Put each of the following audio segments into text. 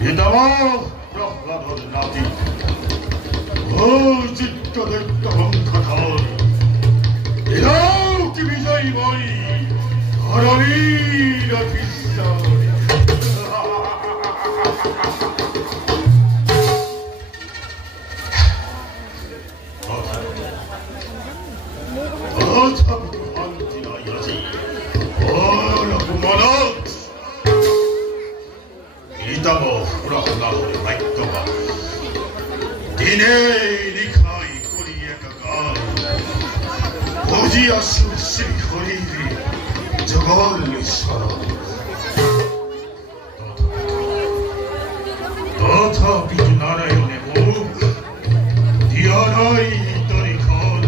이따와 প্রহ্লাদর নাতি ও চিত্ত দৈত্য বংশধর এরাও কি বিজয়ী বই ধরণীর অফিসার দিনে লিখাই করি একাকার বুঝিয়াছু শ্রী হরির জগল শরণ তথাপি নারায়ণে মুখ দিয়া নাই তরিখন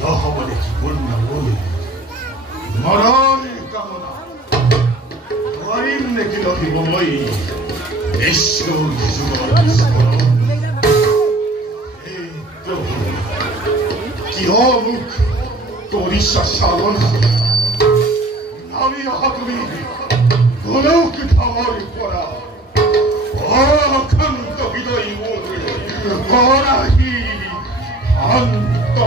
নহবলে কি বন্যা বই মরণ কামনা হরিণ নাকি লহিব মই ঈশ্বর যুগল স্মরণ হে প্রভু কি অমুখ তোরিষা সাধন আমি তুমি গোলক ধামর পড়া অখন্ত হৃদয় করাহি অন্ত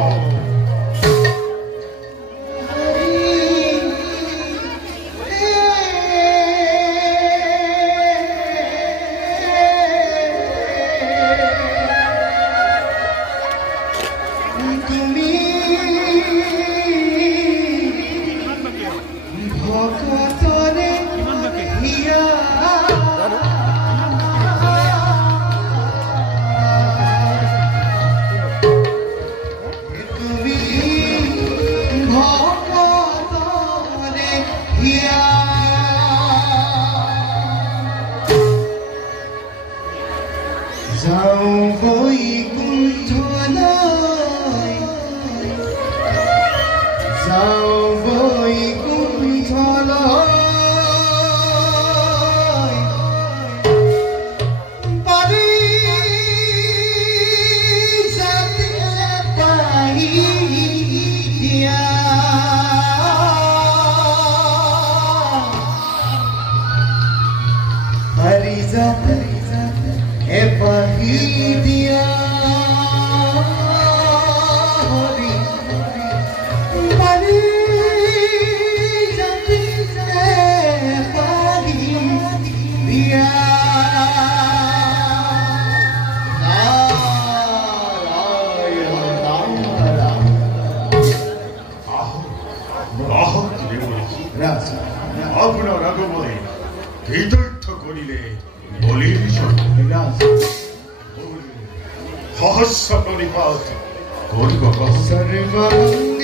আপনার আগমনে কৃতার্থ করিলে বলির সহস্র প্রণিপাত করিব সর্বমঙ্গলে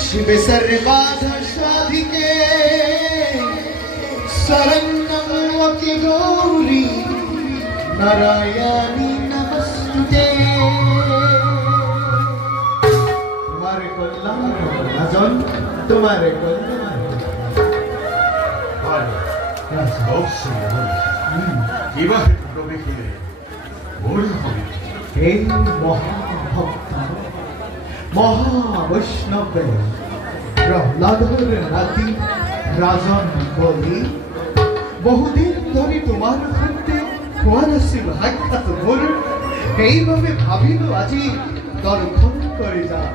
শিবে সর্বাধর্ষাধিকে শরণ্যমতি গৌরী নারায়ণী নমস্তুতে তোমার কল্যাণ রাজন তোমার কল্যাণ কিবা প্রবেশিলে ভুল হবে হে মহাভক্ত মহাবৈষ্ণবে প্রহ্লাদর নাতি রাজন বলি বহুদিন ধরে তোমার সৈতে হোৱা নাছিল সাক্ষাৎ মোৰ সেইভাবে ভাবিলো আজি দৰ্শন কৰি যাম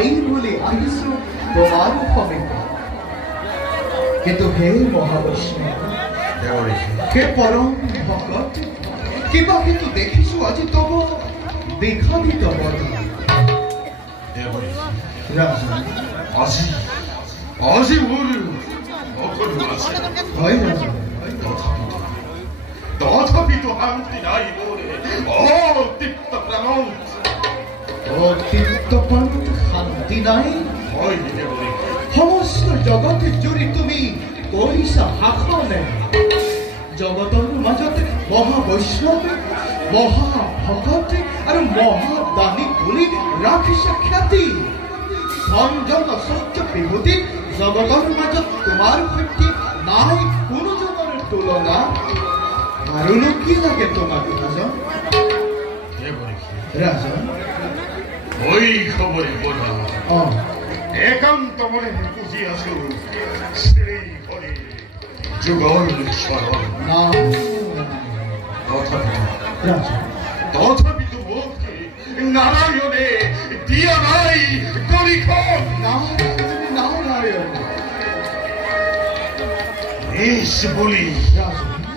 এই বুলি আহিছো তোমাৰ সমীপে কিন্তু হে মহাবৈষ্ণৱ হে পৰম ভকত কিবা কিন্তু দেখিছো আজি তব বিখাদিত বদন আজি মোৰ অকনো আছে হয় ৰাজন তথাপিতো শান্তি নাই মোৰে অতৃপ্ত প্ৰাণত অতৃপ্ত প্ৰাণত শান্তি নাই হয় সমস্ত জগতে জুৰি তুমি কৰিছা শাসনে জগতৰ মাজতে মহাবৈষ্ণৱে মহাভকতে আৰু মহাদানী বুলি ৰাখিছে খ্যাতি সঞ্জন সত্য বিভূতি জগতৰ মাজত তোমাৰ সৈতে নাই কোনো জনৰ তুলনা আৰুনো কি লাগে তোমাক ৰাজন রাজন ওই খবরে বলা একান্ত মনে পুজি আসু শ্রী হরি যুগল শরণ তথাপি তো মুখে নারায়ণে দিয়া নাই কলিখন নারায়ণ নিস বলি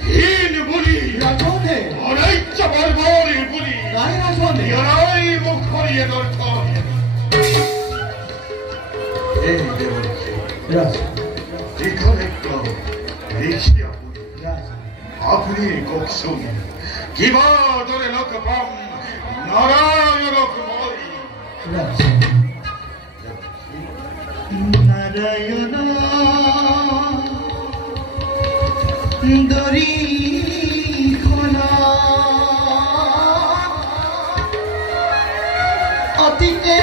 হীন বলি রাজনে অনৈচ্য বর্বরে বলি নাই রাজনে ইয়ারাই মুখ হরিয়ে দর্শন এই দেবরকে এখানে তো দেখিয়া বলি আপনি কক্ষম কিবা ধরে লোক পাম নারায়ণকময় নারায়ণ দরি খোলা অতিকে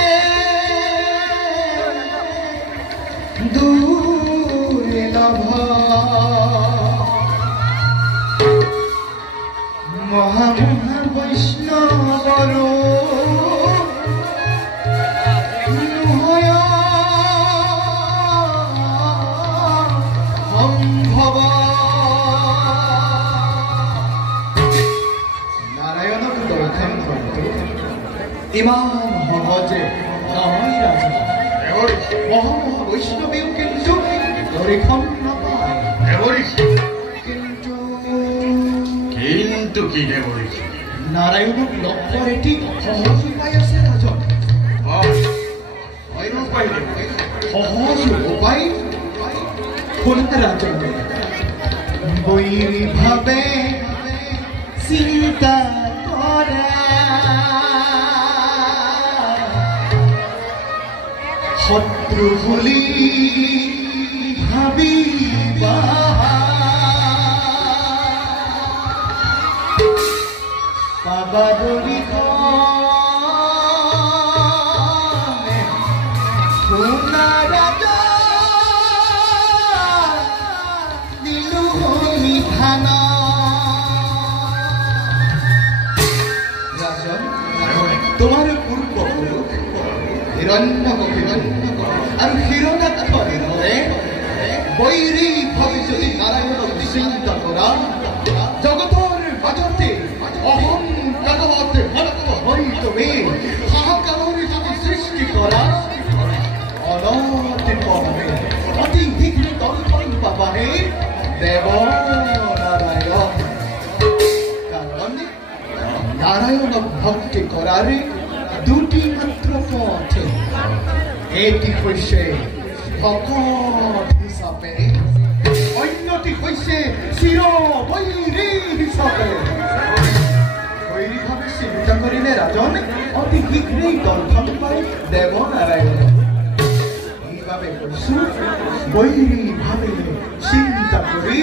দূরে লাভা মহামহা বৈষ্ণবর সম্ভব নারায়ণক দর্শন করতে ইমান সহজে নহয় ৰাজা মহামহা বৈষ্ণৱেও কিন্তু দৰ্শন নাপায় কিন্তু কি দেবৰিছি নাৰায়ণক লগ পোৱাৰ এটি সহজ উপায় আছে ৰাজন সহজ উপায় শুনা ৰাজন বৈৰী ভাৱে চিন্তা কৰা শত্ৰু বুলি ভাবিবা পাবা দৰিখনে শুনা ৰাজা দিলো মিঠান ৰাজন তোমাৰ পূৰ্বপুৰুষ হিৰণ্যকশিপু আৰু হিৰণ্যকশিপুৰে বৈৰী ভাৱে যদি নাৰায়ণক চিন্তা কৰা জগতৰ মাজতে অহং কাগতে হৈ তুমি হাহাকাৰৰ যদি সৃষ্টি কৰা অনতি পৰমে অতি শীঘ্ৰ দৰ্শন পাবাহে দেৱ নাৰায়ণ কাৰণ নাৰায়ণক ভক্তি কৰাৰে দুটি মাত্ৰ পথ এটি হৈছে ভকত হিচাপে অন্যটি হৈছে চিৰ বৈৰী হিচাপে বৈৰী ভাৱে চিন্তা কৰিলে ৰাজন অতি শীঘ্ৰেই দৰ্শন পায় দেৱ নাৰায়ণ এইবাবে কৈছো বৈৰী ভাৱে চিন্তা কৰি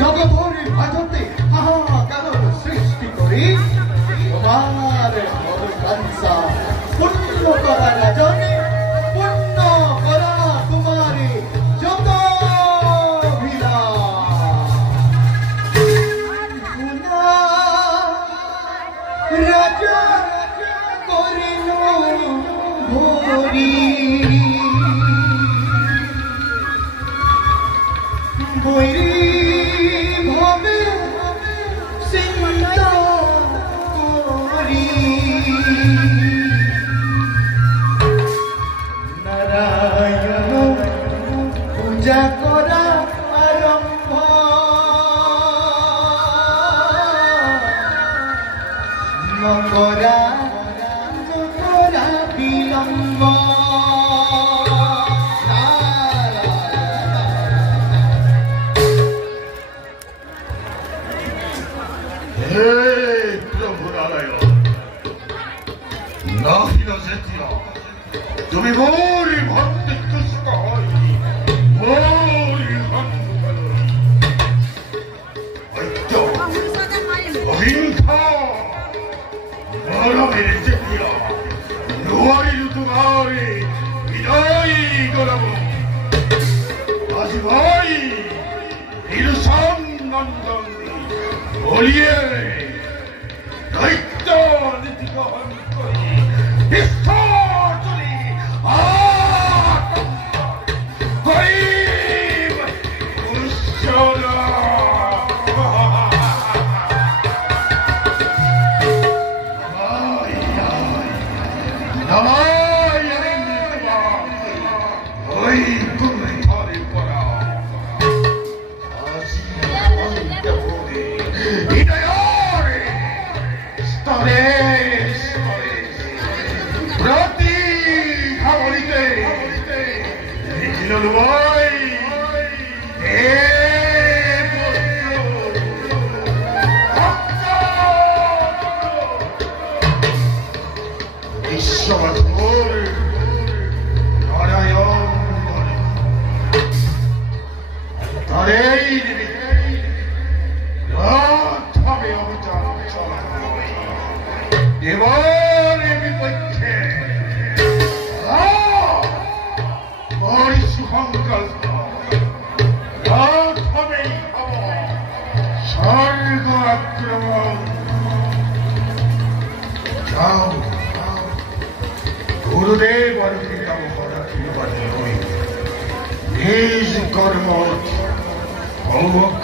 জগতৰ মাজতে হাহাকাৰৰ সৃষ্টি কৰি তোমাৰ মনোবাঞ্ছা পূৰ্ণ কৰা ৰাজনে পূৰ্ণ কৰা তোমাৰ যত ৰাজা কৰিল ভৰি বৈৰী ভাবে চিন্তা কৰি নাৰায়ণ পূজা কৰা আৰম্ভ নকৰা বিলম্ব হে প্ৰভু নাৰায়ণ নাহিল যেতিয়া তুমি মোৰি ভক্তি তুষ্ট হই মোৰি অহিংসা মৰমেৰ যেতিয়া নোৱাৰিলো তোমাৰে বিদায় কৰাব আজি মই নিৰুচন নন্দন বলিয়ে দায়িত্ব নীতি গ্ৰহণ কৰি বিশ্ব These God of all, oh,